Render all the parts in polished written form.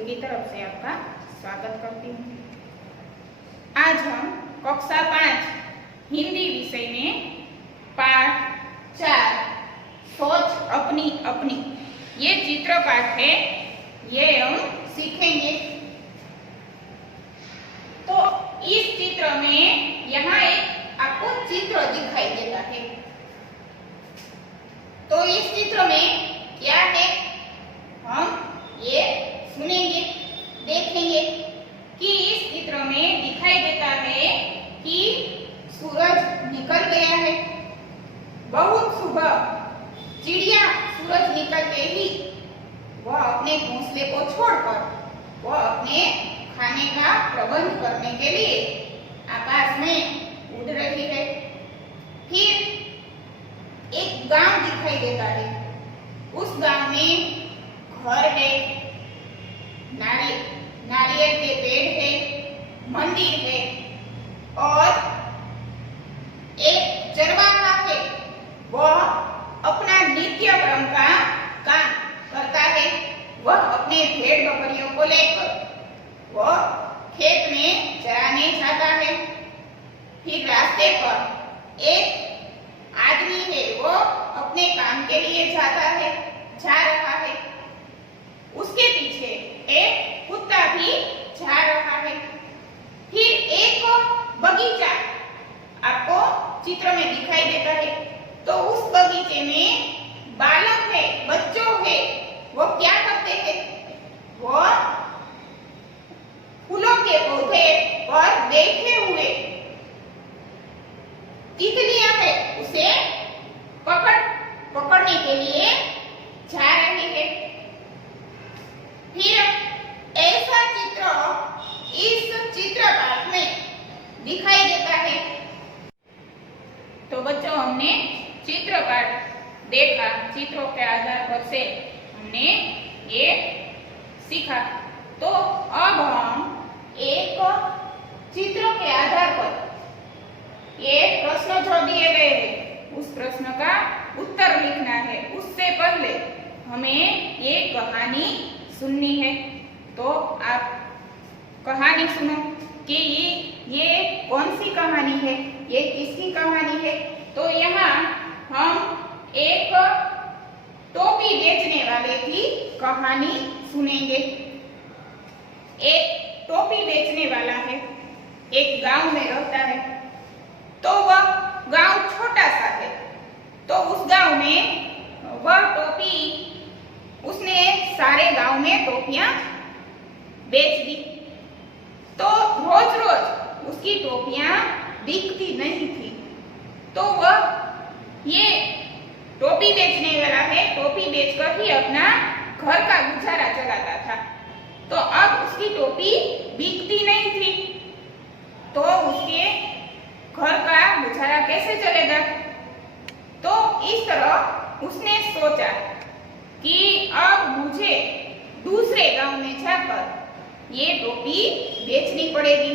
School की तरफ से आपका स्वागत करती हूँ। आज हम कक्षा 5 हिंदी विषय में पाठ 4 सोच अपनी अपनी ये चित्र पाठ है, ये हम सीखेंगे। तो इस चित्र में यहाँ एक आपको चित्र दिखाई देता है। तो इस चित्र में क्या है हम ये सुनेंगे, देखेंगे कि इस चित्र में दिखाई देता है कि सूरज निकल गया है। बहुत सुबह चिड़िया सूरज निकलते ही वह अपने घोंसले को छोड़कर वह अपने खाने का प्रबंध करने के लिए आकाश में उड़ रही है। फिर एक गांव दिखाई देता है। उस गांव में घर है, नारियल के पेड़ है, मंदिर है और एक चरवाहा है। वह अपना नित्य क्रम का काम करता है। वह अपने भेड़ बकरियों को लेकर वह खेत में चराने जाता है। फिर रास्ते पर एक आदमी है, वो अपने काम के लिए जा रहा है। उसके पीछे एक कुत्ता भी जा रहा है। फिर एक बगीचा आपको चित्र में दिखाई देता है। तो उस बगीचे में बालक है, बच्चों है, वो क्या करते हैं? वो फूलों के पौधे पर बैठे हुए तितलियां है, उसे पकड़ने के लिए जा रही है। फिर ऐसा चित्र इस चित्र पाठ में दिखाई देता है। तो बच्चों, हमने चित्र पाठ देखा, चित्रों के आधार पर से हमने ये सीखा। तो अब हम एक चित्र के आधार पर ये प्रश्न जो दिए गए हैं उस प्रश्न का उत्तर लिखना है। उससे पहले हमें ये कहानी सुननी है। तो आप कहानी सुनो कि ये कौन सी कहानी है, ये किसकी कहानी है। तो यहाँ हम एक टोपी बेचने वाले की कहानी सुनेंगे। एक टोपी बेचने वाला है, एक गांव में रहता है। तो वह गांव छोटा सा है। तो उस गांव में वह टोपी उसने सारे गांव में टोपियां बेच दी। तो रोज रोज उसकी टोपियां बिकती नहीं थी। तो वह ये टोपी बेचने वाला है, टोपी बेचकर ही अपना घर का गुजारा चलाता था। तो अब उसकी टोपी बिकती नहीं थी, तो उसके घर का गुजारा कैसे चलेगा? तो इस तरह उसने सोचा कि अब मुझे दूसरे गांव में जाकर ये टोपी बेचनी पड़ेगी,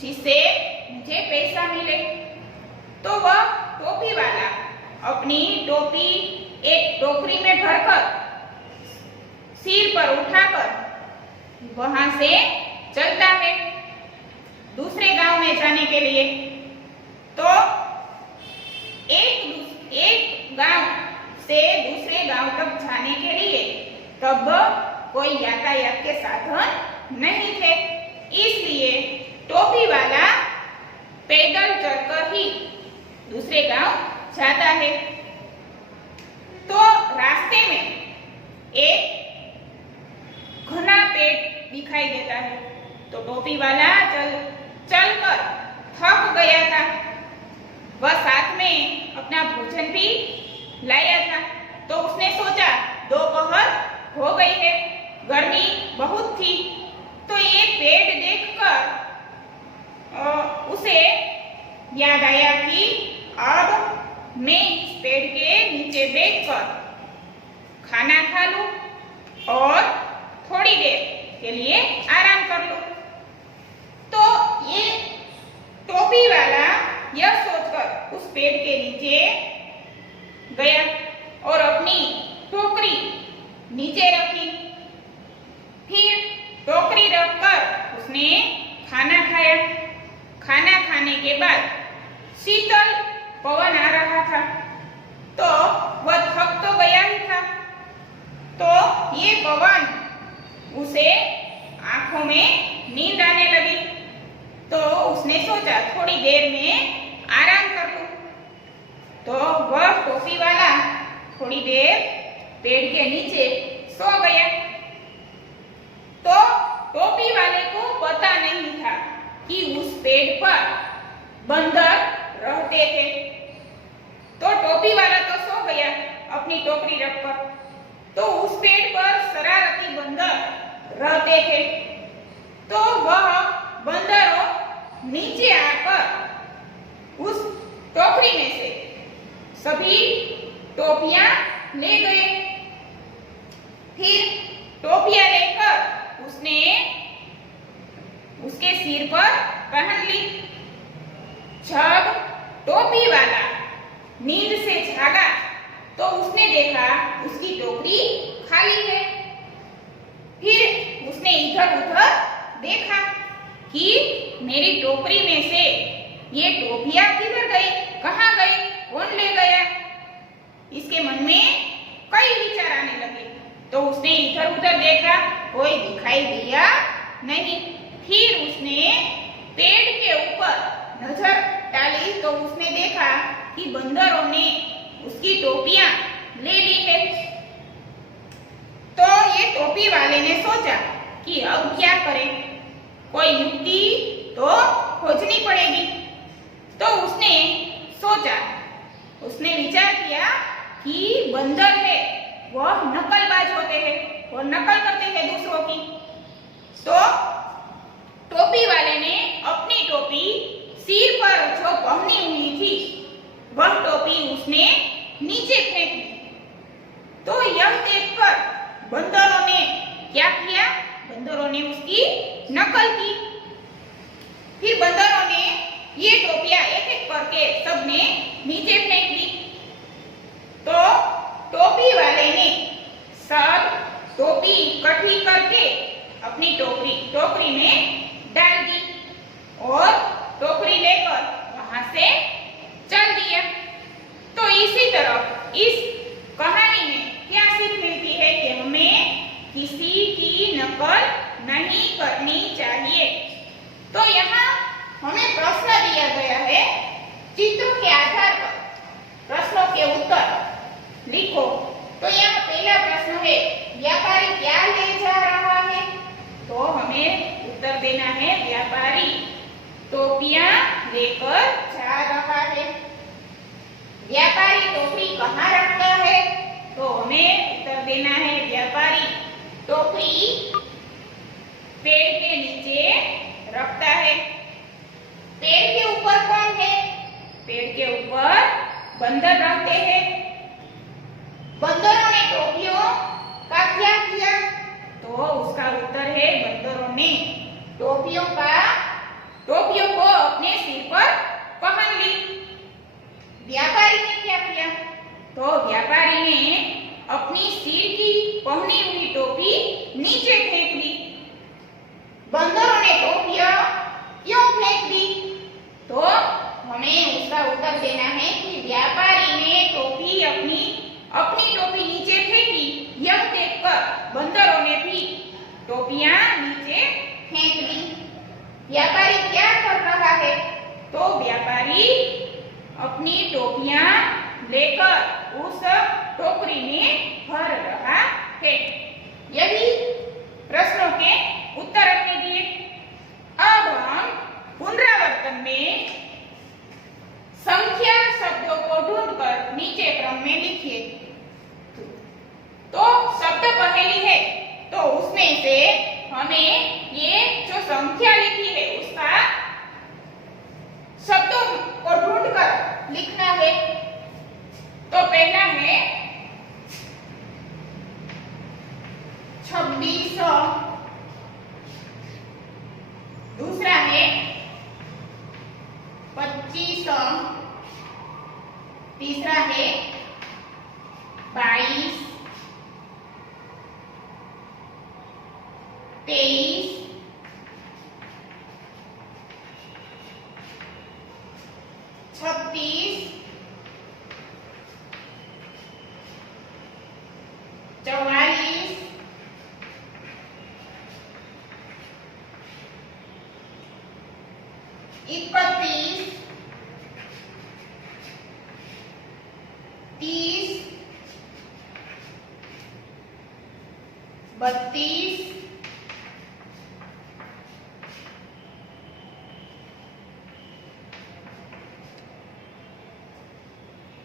जिससे मुझे पैसा मिले। तो वह टोपी वाला अपनी टोपी एक टोकरी में भरकर सिर पर उठाकर वहां से चलता है दूसरे गांव में जाने के लिए। तो एक गांव से दूसरे गांव तक जाने के लिए तब कोई यातायात के साधन नहीं थे, इसलिए टोपी वाला पैदल चलकर ही दूसरे गांव जाता है। तो रास्ते में एक घना पेड़ दिखाई देता है। तो टोपी वाला चलकर थक गया था। वह साथ में अपना भोजन भी लाया था। तो उसने सोचा दोपहर हो गई है, गर्मी बहुत थी। तो ये पेड़ देखकर उसे याद आया कि अब मैं इस पेड़ के नीचे बैठकर खाना खा लूं और थोड़ी देर के लिए आराम कर लूं। तो ये टोपी वाला यह सोचकर उस पेड़ के नीचे गया और अपनी टोकरी नीचे रखी। फिर उसने खाना खाया। खाना खाने के बाद शीतल पवन आ रहा था, तो वह थक तो गया ही था, तो ये पवन उसे आंखों में नींद आने लगी। तो उसने सोचा थोड़ी देर में आराम कर लूं। तो वह टोपी वाला थोड़ी देर पेड़ के नीचे सो गया। तो टोपी वाले को पता नहीं था कि उस पेड़ पर बंदर रहते थे। तो टोपी वाला तो सो गया अपनी टोकरी रखकर, तो उस पेड़ पर शरारती बंदर रहते थे। तो वह बंदरों नीचे आकर उस टोकरी में से सभी टोपियां ले गए। फिर टोपियां लेकर उसने उसके सिर पर पहन ली। जब टोपी वाला नींद से जागा तो उसने देखा उसकी टोकरी खाली है। फिर उसने इधर उधर देखा कि मेरी टोकरी में से ये टोपियां किधर गई, कहाँ गई, कौन ले गया। इसके मन में कई विचार आने लगे। तो उसने इधर उधर देखा, कोई दिखाई दिया नहीं। फिर उसने पेड़ के ऊपर नजर डाली तो उसने देखा कि बंदरों ने उसकी टोपियां ले ली है। तो ये टोपी वाले ने सोचा कि अब क्या करें, कोई युक्ति तो खोजनी पड़ेगी। तो उसने सोचा, उसने विचार किया कि बंदर है वह नकलबाज होते हैं, वो नकल करते हैं दूसरों की। तो टोपी वाले ने अपनी टोपी सिर पर जो पहनी हुई थी वह टोपी उसने नीचे फेंक दी। तो यह देखकर बंदरों ने क्या किया, बंदरों ने उसकी नकल की। फिर बंदरों ने ये टोपियां एक एक करके सबने नीचे फेंक दी। तो टोपी वाले ने सब टोपी इकट्ठी करके अपनी टोकरी में डाल दी और टोकरी लेकर वहां से चल दिया। तो इसी तरह इस कहानी में क्या सीख मिलती है कि हमें किसी की नकल नहीं करनी चाहिए। तो यहाँ हमें प्रश्न दिया गया है, चित्रों के आधार पर प्रश्नों के उत्तर लिखो। तो यहाँ पहला प्रश्न है, व्यापारी क्या ले जा रहा है। तो हमें उत्तर देना है, व्यापारी टोपियां लेकर जा रहा है। व्यापारी टोकरी कहाँ रखता है। तो हमें उत्तर देना है, व्यापारी टोकरी पेड़ के नीचे रखता है। पेड़ के ऊपर कौन है, पेड़ के ऊपर बंदर रहते हैं। बंदरों ने टोपियों का क्या किया। तो उसका उत्तर है, बंदरों ने टोपियों को अपने सिर पर पहन ली। व्यापारी ने क्या किया। तो व्यापारी ने अपनी सिर की पहनी हुई टोपी नीचे फेंक दी। बंदरों ने टोपियां क्यों फेंक दी। तो हमें उसका उत्तर देना है कि व्यापारी ने अपनी टोपी नीचे फेंकी। यह देखकर बंदरों ने भी टोपियां नीचे फेंक दी। व्यापारी क्या कर रहा है। तो व्यापारी अपनी टोपियां लेकर उस टोकरी में भर रहा है। यही प्रश्नों के उत्तर हमने दिए। अब हम पुनरावर्तन में संख्या शब्दों को ढूंढकर नीचे क्रम में लिखिए। तो शब्द पहेली है, तो उसमें से हमें ये जो संख्या लिखी है उसका शब्दों को ढूंढकर लिखना है। तो पहला है 2600, दूसरा है 2500, तीसरा है 22, 23, 31, 30, 32,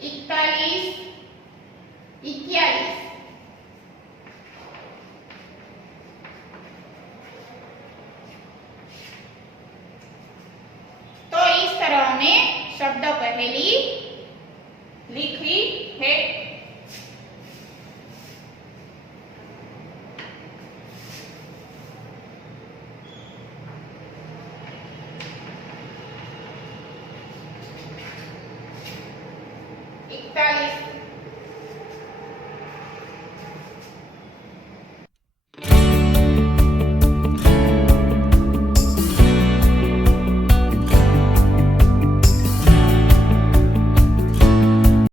41, 41। तो इस तरह हमने शब्द पहेली लिखी है। इकतालीस